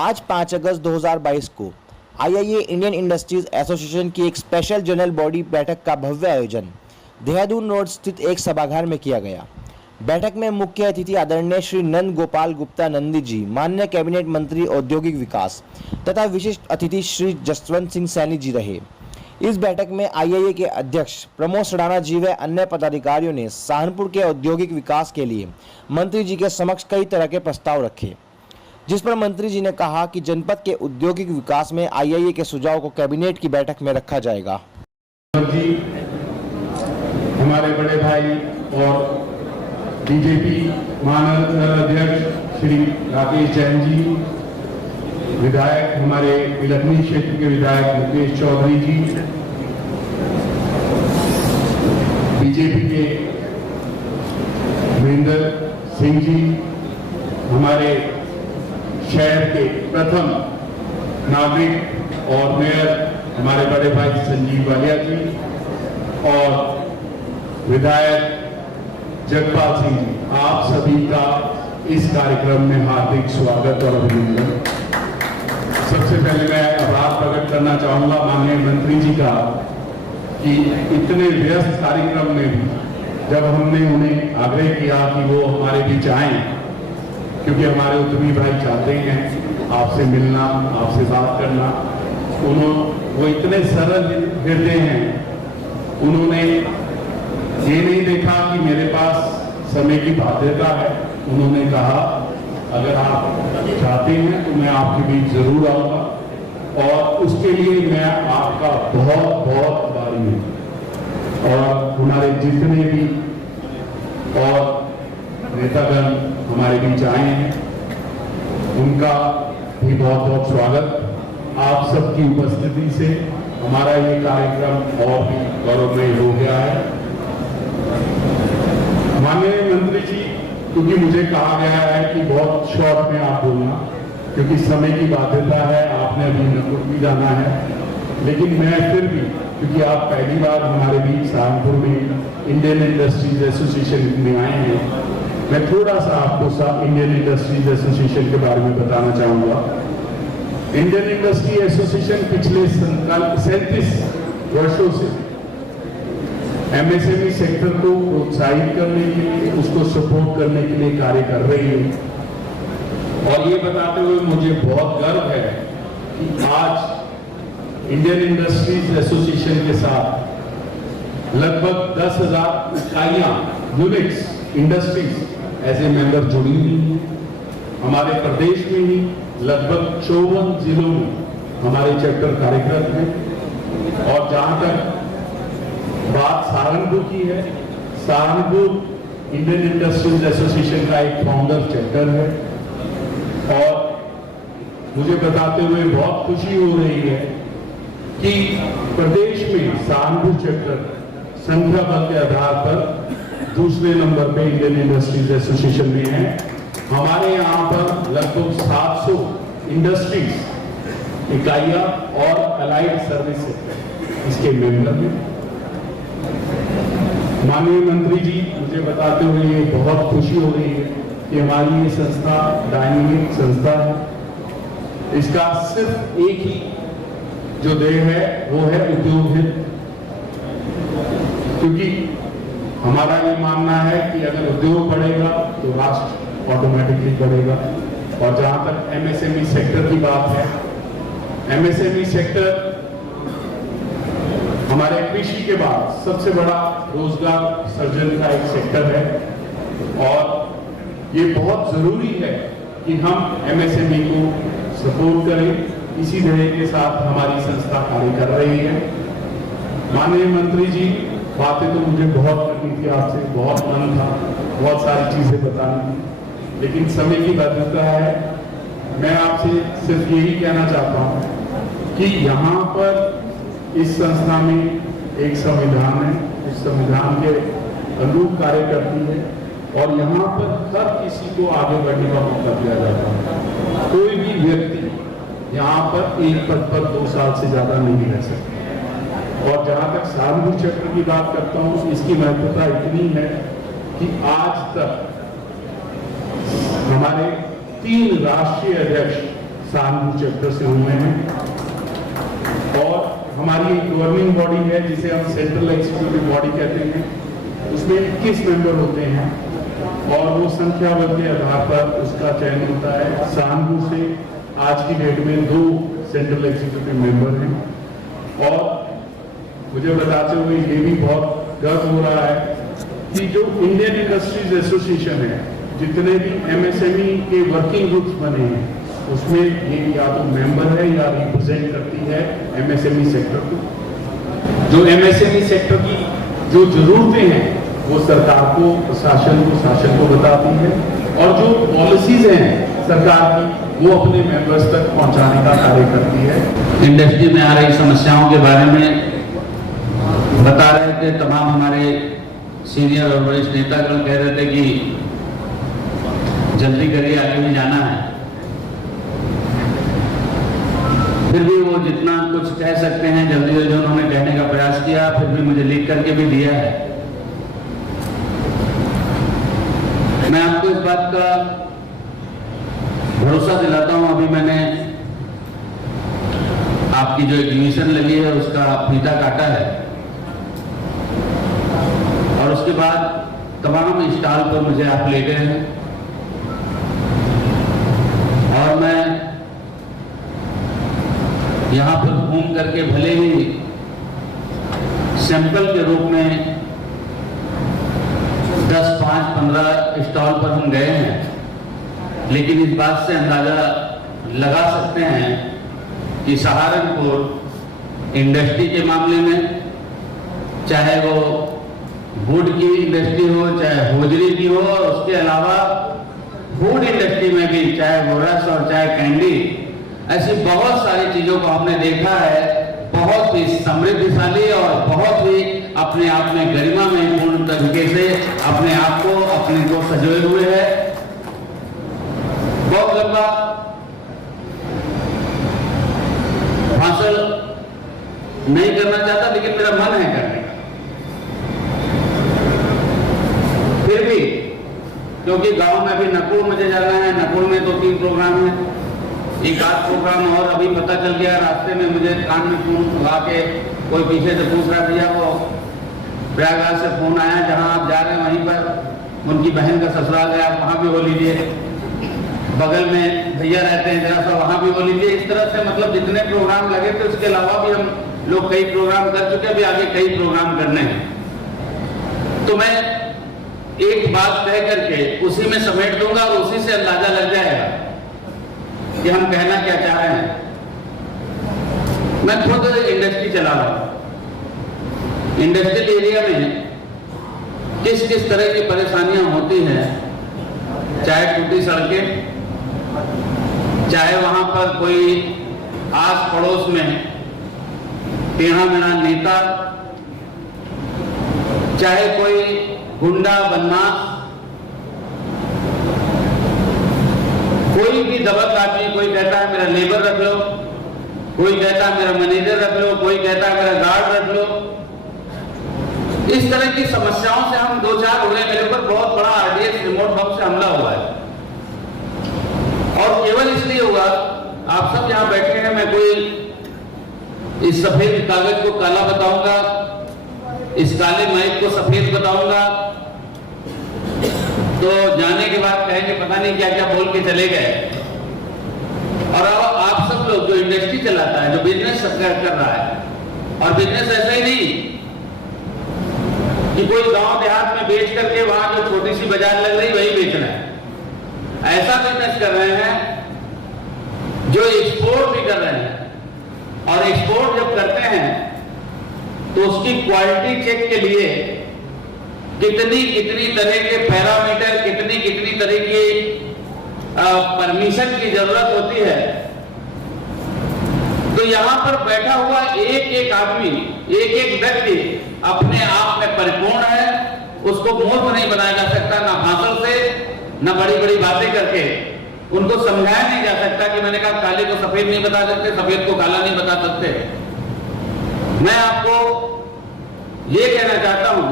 आज 5 अगस्त 2022 को IIA Indian industries association की एक स्पेशल जनरल बॉडी बैठक का भव्य आयोजन देहरादून रोड स्थित एक सभागार में किया गया। बैठक में मुख्य अतिथि आदरणीय श्री नंद गोपाल गुप्ता नंदी जी, माननीय कैबिनेट मंत्री औद्योगिक विकास तथा विशिष्ट अतिथि श्री जसवंत सिंह सैनी जी रहे। इस बैठक में आईआईए के अध्यक्ष प्रमोद सडाना जी व अन्य पदाधिकारियों ने सहारनपुर के औद्योगिक विकास के लिए मंत्री जी के समक्ष कई तरह के प्रस्ताव रखे, जिस पर मंत्री जी ने कहा कि जनपद के औद्योगिक विकास में आईआईए के सुझाव को कैबिनेट की बैठक में रखा जाएगा। जी, हमारे बड़े भाई और बीजेपी महानगर अध्यक्ष श्री राकेश जैन जी, विधायक हमारे बिलखनी क्षेत्र के विधायक मुकेश चौधरी जी, बीजेपी के महेंद्र सिंह जी, हमारे शहर के प्रथम नागरिक और मेयर हमारे बड़े भाई संजीव वालिया जी और विधायक जगपाल सिंह जी, आप सभी का इस कार्यक्रम में हार्दिक स्वागत और अभिनंदन। सबसे पहले मैं आभार प्रकट करना चाहूंगा माननीय मंत्री जी का कि इतने व्यस्त कार्यक्रम में भी जब हमने उन्हें आग्रह किया कि वो हमारे बीच आए, क्योंकि हमारे उद्यमी भाई चाहते हैं आपसे मिलना, आपसे बात करना, वो इतने सरल हृदय हैं। उन्होंने ये नहीं देखा कि मेरे पास समय की बाध्यता है, उन्होंने कहा अगर आप चाहते हैं तो मैं आपके बीच जरूर आऊंगा और उसके लिए मैं आपका बहुत बहुत आभारी हूं। और हमारे जितने भी और नेतागण हमारे बीच आए हैं उनका भी बहुत बहुत स्वागत। आप सबकी उपस्थिति से हमारा ये कार्यक्रम और भी गौरवमय हो गया है। माननीय मंत्री जी, क्योंकि मुझे कहा गया है कि बहुत शॉर्ट में आप बोलना, क्योंकि समय की बाध्यता है, आपने अभी नकुल भी जाना है, लेकिन मैं फिर भी, क्योंकि आप पहली बार हमारे बीच सहारनपुर में इंडियन इंडस्ट्रीज एसोसिएशन में आए हैं, मैं थोड़ा सा आपको इंडियन इंडस्ट्रीज एसोसिएशन के बारे में बताना चाहूंगा। इंडियन इंडस्ट्री एसोसिएशन पिछले 37 वर्षों से एमएसएमई सेक्टर को प्रोत्साहित करने के लिए, उसको सपोर्ट करने के लिए कार्य कर रही है। और ये बताते हुए मुझे बहुत गर्व है कि आज इंडियन इंडस्ट्रीज एसोसिएशन के साथ लगभग 10,000 इकाइयां, units, industries as a member जुड़ी हुई हैं। हमारे प्रदेश में ही लगभग 54 जिलों में हमारे चैप्टर कार्यरत हैं। और जहां तक बात सहारनपुर की है, सहारनपुर इंडियन इंडस्ट्रीज एसोसिएशन का एक फाउंडर चैप्टर है और मुझे बताते हुए बहुत खुशी हो रही है कि प्रदेश में सहारनपुर चैप्टर संख्या बल के आधार पर दूसरे नंबर पे इंडियन इंडस्ट्रीज एसोसिएशन में है। हमारे यहाँ पर लगभग 700 इंडस्ट्रीज इकाइयां और अलाइड सर्विस इसके मेंबर में। माननीय मंत्री जी, मुझे बताते हुए ये बहुत खुशी हो रही है कि हमारी ये संस्था डायनेमिक संस्था है। इसका सिर्फ एक ही जो ध्येय है वो है उद्योग हित, क्योंकि हमारा ये मानना है कि अगर उद्योग बढ़ेगा तो राष्ट्र ऑटोमेटिकली बढ़ेगा। और जहां तक एमएसएमई सेक्टर की बात है, एमएसएमई सेक्टर हमारे कृषि के बाद सबसे बड़ा रोजगार सृजन का एक सेक्टर है और ये बहुत जरूरी है कि हम एमएसएमई को सपोर्ट करें। इसी ध्येय के साथ हमारी संस्था कार्य कर रही है। माननीय मंत्री जी, बातें तो मुझे बहुत करनी थी आपसे, बहुत मन था, बहुत सारी चीजें बतानी थी, लेकिन समय की बाध्यता है। मैं आपसे सिर्फ यही कहना चाहता हूं कि यहाँ पर इस संस्था में एक संविधान है, उस संविधान के अनुरूप कार्य करती है और यहाँ पर हर किसी को आगे बढ़ने का मौका दिया जाता है। कोई भी व्यक्ति यहाँ पर एक पद पर 2 साल से ज्यादा नहीं रह सकता। और जहाँ तक सहारनपुर क्षेत्र की बात करता हूँ, इसकी महत्वता इतनी है कि आज तक हमारे 3 राष्ट्रीय अध्यक्ष सहारनपुर चैप्टर से हुए हैं। और हमारी एक गवर्निंग बॉडी है जिसे हम सेंट्रल एग्जीक्यूटिव बॉडी कहते हैं, उसमें 21 मेंबर होते हैं और वो संख्या बल के आधार पर उसका चयन होता है। सहारनपुर से आज की डेट में 2 सेंट्रल एग्जीक्यूटिव मेंबर हैं। और मुझे बताते हुए ये भी बहुत गर्व हो रहा है कि जो इंडियन इंडस्ट्रीज एसोसिएशन है, जितने भी एमएसएमई के वर्किंग ग्रुप्स बने हैं, उसमें ये या तो मेंबर है या रिप्रेजेंट करती है एमएसएमई सेक्टर को। जो एमएसएमई सेक्टर की जो जरूरतें हैं वो सरकार को, शासन को बताती है और जो पॉलिसीज हैं सरकार की वो अपने मेंबर्स तक पहुंचाने का कार्य करती है। इंडस्ट्री में आ रही समस्याओं के बारे में बता रहे थे, तमाम हमारे सीनियर और वरिष्ठ नेतागण कह रहे थे कि जल्दी करिए, आगे भी जाना है। फिर भी वो जितना कुछ कह सकते हैं जल्दी जल्दी उन्होंने कहने का प्रयास किया, फिर भी मुझे लिख करके भी दिया है। मैं आपको इस बात का भरोसा दिलाता हूं, अभी मैंने आपकी जो एग्जीबिशन लगी है उसका फीता काटा है और उसके बाद तमाम स्टॉल पर मुझे आप ले गए हैं और मैं यहां पर घूम करके भले ही सैंपल के रूप में 10, 5, 15 स्टॉल पर हम गए हैं, लेकिन इस बात से अंदाजा लगा सकते हैं कि सहारनपुर इंडस्ट्री के मामले में, चाहे वो वुड की इंडस्ट्री हो, चाहे होजरी की हो, और उसके अलावा फूड इंडस्ट्री में भी, चाहे वो रस और चाहे कैंडी, ऐसी बहुत सारी चीजों को हमने देखा है। बहुत ही समृद्धिशाली और बहुत ही अपने आप में गरिमा में पूर्ण तरीके से अपने आप को, अपने को सजोए हुए है। बहुत लंबा भाषण नहीं करना चाहता, लेकिन मेरा मन है करने का। फिर भी क्योंकि गांव में अभी नकुल मुझे जाना है, नकुल में 2-3 प्रोग्राम है, एक आध प्रोग्राम और अभी पता चल गया रास्ते में, मुझे कान में फोन लगा के कोई पीछे से पूछ रहा, भैया वो प्रयागराज से फोन आया, जहां आप जा रहे हैं वहीं पर उनकी बहन का ससुराल है, आप वहां भी हो लीजिए, बगल में भैया रहते हैं, जरा सा वहां भी हो लीजिए। इस तरह से मतलब जितने प्रोग्राम लगे थे उसके अलावा भी हम लोग कई प्रोग्राम कर चुके, अभी आगे कई प्रोग्राम करने हैं। तो मैं एक बात कह करके उसी में समेट दूंगा और उसी से अंदाजा लग जाएगा कि हम कहना क्या चाह रहे हैं। मैं खुद इंडस्ट्री चला रहा हूं। इंडस्ट्रियल एरिया में किस किस तरह की परेशानियां होती हैं, चाहे टूटी सड़कें, चाहे वहां पर कोई आस पड़ोस में टेढ़ा मेढ़ा नेता, चाहे कोई गुंडा बदमाश, कोई भी दबंग आदमी, कोई कहता है मेरा लेबर रख लो, कोई कहता है मेरा मैनेजर रख लो, कोई कहता है मेरा गार्ड रख लो। इस तरह की समस्याओं से हम 2-4 हुए। मेरे ऊपर बहुत बड़ा आरडीएक्स रिमोट बम से हमला हुआ है और केवल इसलिए हुआ, आप सब यहां बैठे हैं, मैं कोई इस सफेद कागज को काला बताऊंगा, इस काले माइक को सफेद बताऊंगा, तो जाने के बाद कहेंगे पता नहीं क्या क्या बोल के चले गए। और अब आप सब लोग जो इंडस्ट्री चलाता है, जो बिजनेस कर रहा है, और बिजनेस ऐसा ही नहीं कि कोई गांव देहात में बेच करके वहां जो छोटी सी बाजार लग रही वही बेच रहे हैं, ऐसा बिजनेस कर रहे हैं जो एक्सपोर्ट भी कर रहे हैं। और एक्सपोर्ट जब करते हैं तो उसकी क्वालिटी चेक के लिए कितनी तरह के पैरामीटर, कितनी तरह की परमिशन की जरूरत होती है। तो यहां पर बैठा हुआ एक आदमी, एक व्यक्ति अपने आप में परिपूर्ण है, उसको मूर्ख नहीं बनाया जा सकता, ना भाषण से, ना बड़ी बड़ी बातें करके उनको समझाया नहीं जा सकता कि मैंने कहा काले को सफेद नहीं बता सकते, सफेद को काला नहीं बता सकते। मैं आपको ये कहना चाहता हूं,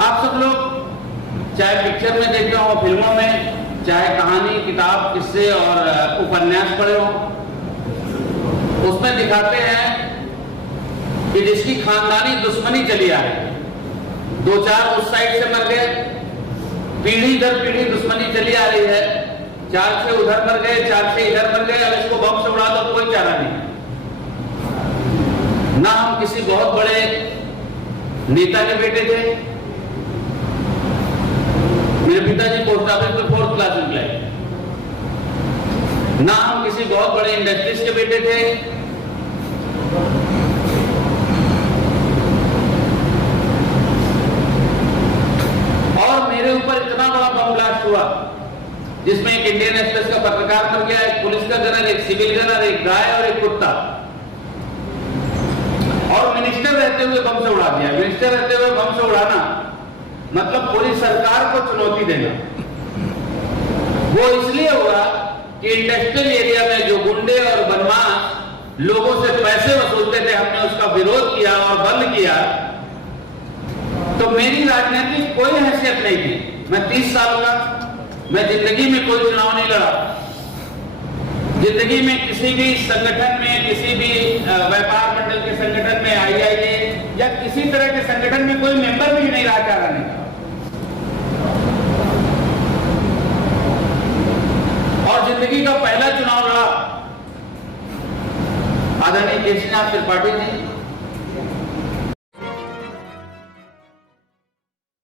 आप सब लोग चाहे पिक्चर में देखते हो, फिल्मों में, चाहे कहानी, किताब, किस्से और उपन्यास पढ़े हो, उसमें दिखाते हैं कि जिसकी खानदानी दुश्मनी चली आ रही है, 2-4 उस साइड से मर गए, पीढ़ी दर पीढ़ी दुश्मनी चली आ रही है, 4-6 उधर मर गए, 4-6 इधर मर गए, अब इसको बम से उड़ा दो, कोई चारा नहीं। ना हम किसी बहुत बड़े नेता के बेटे थे, मेरे पिताजी पोस्ट ऑफिस में 4th क्लास में निकले, ना हम किसी बहुत बड़े इंडस्ट्रीज के बेटे थे, और मेरे ऊपर इतना बड़ा बम ब्लास्ट हुआ जिसमें एक इंडियन एक्सप्रेस का पत्रकार मर गया, एक पुलिस का गनर, एक सिविल गनर, एक गाय और एक कुत्ता, और मिनिस्टर रहते हुए बम से उड़ा दिया। मिनिस्टर रहते हुए बम से उड़ाना मतलब पूरी सरकार को चुनौती देना। वो इसलिए हुआ कि इंडस्ट्रियल एरिया में जो गुंडे और बदमाश लोगों से पैसे वसूलते थे, हमने उसका विरोध किया और बंद किया। तो मेरी राजनीतिक कोई हैसियत नहीं थी। मैं 30 साल का, मैं जिंदगी में कोई चुनाव नहीं लड़ा, जिंदगी में किसी भी संगठन में, किसी भी व्यापार मंडल के संगठन में, आईआईए या किसी तरह के संगठन में कोई मेंबर भी नहीं रहा चाह रहा। और जिंदगी का पहला चुनाव लड़ा आदरणीय केशवनाथ त्रिपाठी जी